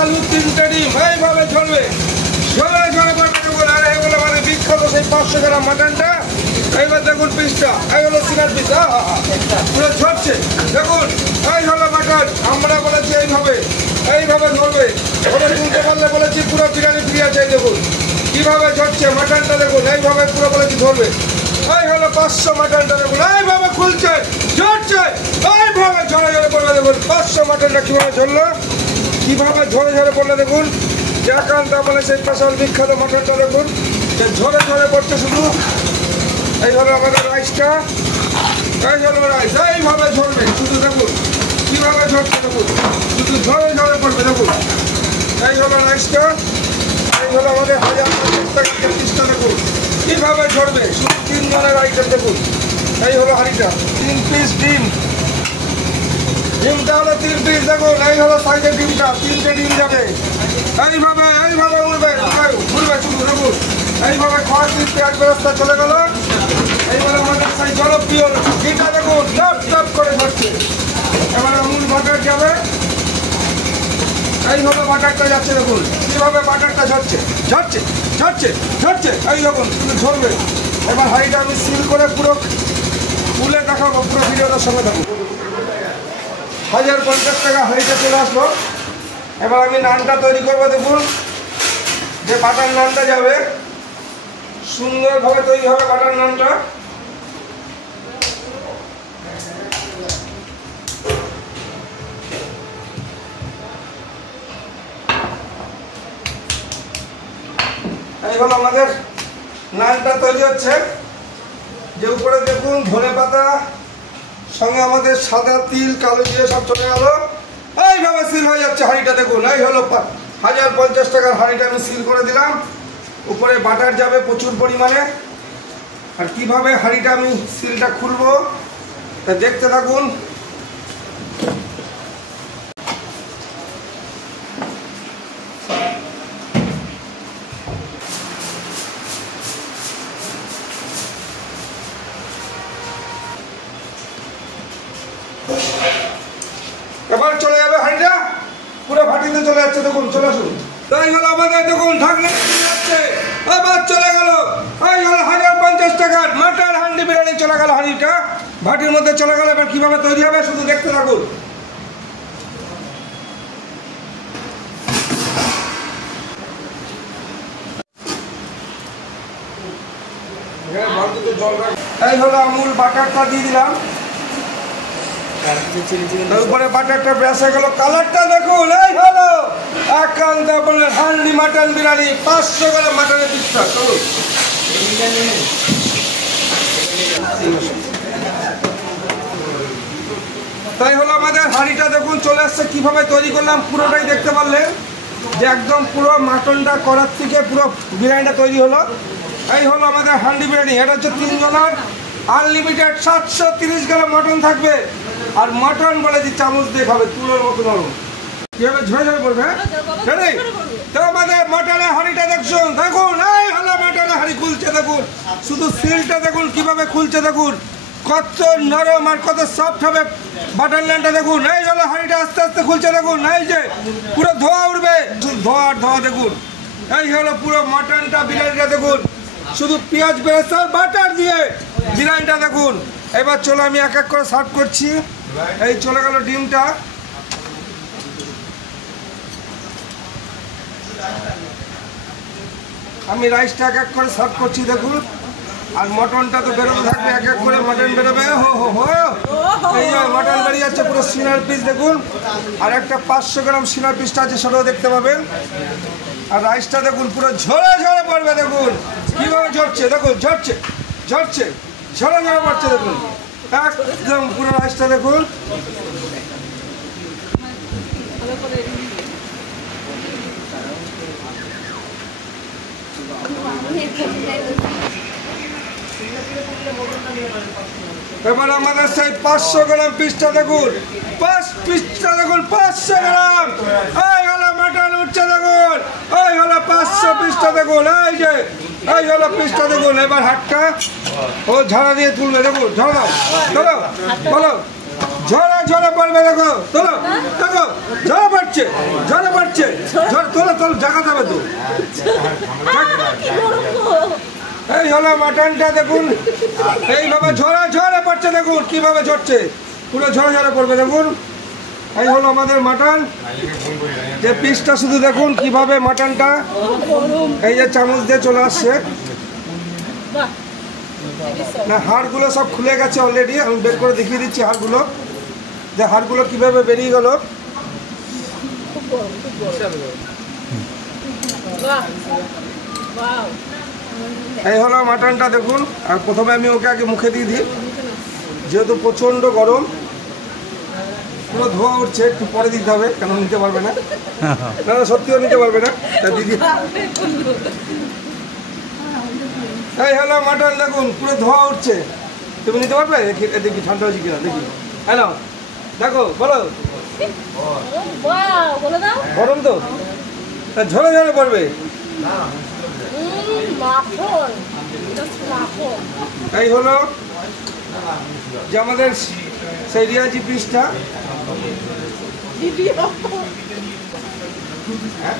আলু 3টে ডিম এইভাবে ঝরবে, ঝরে ঝরে পড়বে দেখুন। আর এগুলো মানে বিখ্যাত সেই 500 গ্রাম মাটনটা। এইবার দেখুন পিসটা, এই হলো সিনার পিস, পুরো ঝরছে দেখুন। এই হলো মাটন, আমরা বলেছি এইভাবে এইভাবে ঝরবে। ওটা তুলতে পারলে বলেছি পুরো বিরিয়ানি ফ্রি আছে। দেখুন কীভাবে ঝরছে মাটনটা, দেখুন এইভাবে পুরো বলেছি ঝরবে। এই হলো 500 মাটনটা, দেখুন এইভাবে খুলছে, ঝরছে, এইভাবে ঝরে ঝরে পড়বে দেখুন। 500 মাটনটা কীভাবে ঝরলো, কীভাবে ঝরে ঝরে পড়লো দেখুন। একান্ত বলে সেই স্পেশাল বিখ্যাত মাটনটা দেখুন, যে ঝরে ঝরে পড়ছে শুধু। এই হলো আমাদের রাইসটা, এই হলো রাইস, এইভাবে ঝরবে শুধু দেখুন কীভাবে ঝরছে দেখুন, শুধু ঝরে ঝরে পড়বে দেখুন। এই হলো রাইসটা, এই হলো আমাদের 1050 টাকার পিসটা দেখুন কীভাবে ঝরবে, শুধু 3 জনের আইটেম দেখুন। এই হলো হাঁড়িটা, 3 পিস ডিম, ডিমটা হলো 3 পিস দেখুন। এই হলো সাইজের ডিমটা, 3টে ডিম যাবে এইভাবে এইভাবে উঠবে ঘুরবে শুধু দেখুন। এইভাবে খাওয়ার পিস পেঁয়াজ ব্যবস্থা চলে গেল। এইভাবে আমাদের সেই জনপ্রিয় ঘিটা দেখুন টপ টপ করে ঝরছে। এবার আমুল বাটার যাবে, এই হলো বাটারটা যাচ্ছে দেখুন কীভাবে বাটারটা ঝরছে ঝরছে ঝরছে ঝরছে, এই দেখুন শুধু ঝরবে। এবার হাঁড়িটা আমি সিল করে পুরো তুলে দেখাবো, পুরো ভিডিওটার সঙ্গে দেখুন। 1050 টাকা হাঁড়িটা চলে আসলো। এবার আমি নানটা তৈরি করবো দেখুন, যে বাটার নানটা যাবে সুন্দরভাবে তৈরি হবে বাটার নানটা। এই হলো আমাদের নানটা তৈরি হচ্ছে, যে উপরে দেখুন ধনে পাতা সঙ্গে আমাদের সাদা তিল কালো জিরে সব চলে গেল। এইভাবে সিল হয়ে যাচ্ছে হাঁড়িটা দেখুন। এই হলো 1050 টাকার হাঁড়িটা আমি সিল করে দিলাম। উপরে বাটার যাবে প্রচুর পরিমাণে। আর কিভাবে হাঁড়িটা আমি সিলটা খুলবো তা দেখতে থাকুন। এবার চলে যাবে হাঁড়িটা, পুরো ভাটিতে চলে যাচ্ছে দেখুন, চলে আসুন। তাই হলো আমাদের দেখুন ঢাকনা যাচ্ছে, এবার চলে গেল। এই হলো 1050 টাকার মাটন হান্ডি বিরিয়ানি চলে গেল, হাঁড়িটা ভাটির মধ্যে চলে গেল। এবার কিভাবে তৈরি হবে শুধু দেখতে থাকুন। এই হলো আমুল বাটারটা দিয়ে দিলাম, উপরে বাটারটা ব্যাস হয়ে গেল। কালারটা দেখুন, এই হলো একান্ত আপনার হান্ডি মাটন বিরিয়ানি 500 গ্রাম মাটনের পিসটা। চলুন তাই হলো আমাদের হাঁড়িটা দেখুন চলে আসছে। কিভাবে তৈরি করলাম পুরোটাই দেখতে পারলেন, যে একদম পুরো মাটনটা করার থেকে পুরো বিরিয়ানিটা তৈরি হলো। এই হলো আমাদের হান্ডি বিরিয়ানি। এটা হচ্ছে 3 জনের আনলিমিটেড 730 গ্রাম মাটন থাকবে। আর মাটন বলে যে চামচ দিয়ে খাবে, তুলোর মতো নরম, কিভাবে ঝরে ঝরে পড়বে। হ্যাঁ তো আমাদের মাটনের হাঁড়িটা দেখুন, দেখুন এই হলো মাটনের হাঁড়ি খুলছে দেখুন, শুধু সিলটা দেখুন কিভাবে খুলছে দেখুন, কত নরম আর কত সফট হবে বাটার নানটা দেখুন। এই হলো হাঁড়িটা আস্তে আস্তে খুলছে দেখুন, এই যে পুরো ধোয়া উঠবে, ধোয়া আর ধোয়া দেখুন। এই হলো পুরো মাটনটা বিরিয়ানিটা দেখুন, শুধু পেঁয়াজ বেরেস্তা বাটার দিয়ে বিরিয়ানিটা দেখুন। এবার চলো আমি এক এক করে সার্ভ করছি। এই চলে গেল ডিমটা, আমি রাইসটা এক এক করে সার্ভ করছি দেখুন। আর মটনটা তো বেরোতে থাকবে, এক এক করে মটন বেরোবে। এই যে মটন বেরিয়ে যাচ্ছে পুরো সিনার পিস দেখুন। আর একটা 500 গ্রাম সিনার পিসটা আছে, সেটাও দেখতে পাবেন। আর রাইসটা দেখুন পুরো ঝরে ঝরে পড়বে দেখুন, কীভাবে ঝরছে দেখুন, ঝরছে ঝরছে ঝরে ঝরে পড়ছে দেখুন, একদম পুরো রাইসটা দেখুন। এবার আমাদের সেই 500 গ্রাম পিসটা দেখুন, পিসটা দেখুন 500 গ্রাম। এই হলো মাটন উঠছে দেখুন, এই হলো 500 পিসটা দেখুন, এই যে এই হলো পিসটা দেখুন। এবার হাতটা ও ঝাড়া দিয়ে তুলবে দেখুন, ঝরা চলো বলো, ঝরে ঝরে পড়বে দেখো, চলো দেখো ঝরে পড়ছে ঝরে পড়ছে। তোর জায়গা যাবে তো। এই হলো মাটনটা দেখুন, এইভাবে ঝরে ঝরে পড়ছে, দেখুন কিভাবে ঝরছে, পুরো ঝরে ঝরে পড়বে দেখুন। এই হলো আমাদের মাটন, যে পিসটা শুধু দেখুন কিভাবে মাটনটা এই যে চামচ দিয়ে চলে আসছে। না, হাড়গুলো সব খুলে গেছে অলরেডি, আমি বের করে দেখিয়ে দিচ্ছি হাড়গুলো, যে হাড়গুলো কিভাবে বেরিয়ে গেল। এই হলো মাটনটা দেখুন। আর প্রথমে আমি ওকে আগে মুখে দিয়ে দিই, যেহেতু প্রচণ্ড গরম, পুরো ধোয়া উঠছে, একটু পরে দিতে হবে, কেন নিতে পারবে না, না সত্যিও নিতে পারবে না, তা দিদি। এই হলো মাটন দেখুন, পুরো ধোয়া উঠছে, তুমি নিতে পারবে? দেখি ঠান্ডা হয়েছে কিনা দেখি। হ্যালো দেখো, বলো। গরম তো, ঝরে ঝরে পড়বে। এই হলো যে আমাদের সেই রিয়াজি পিসটা। হ্যাঁ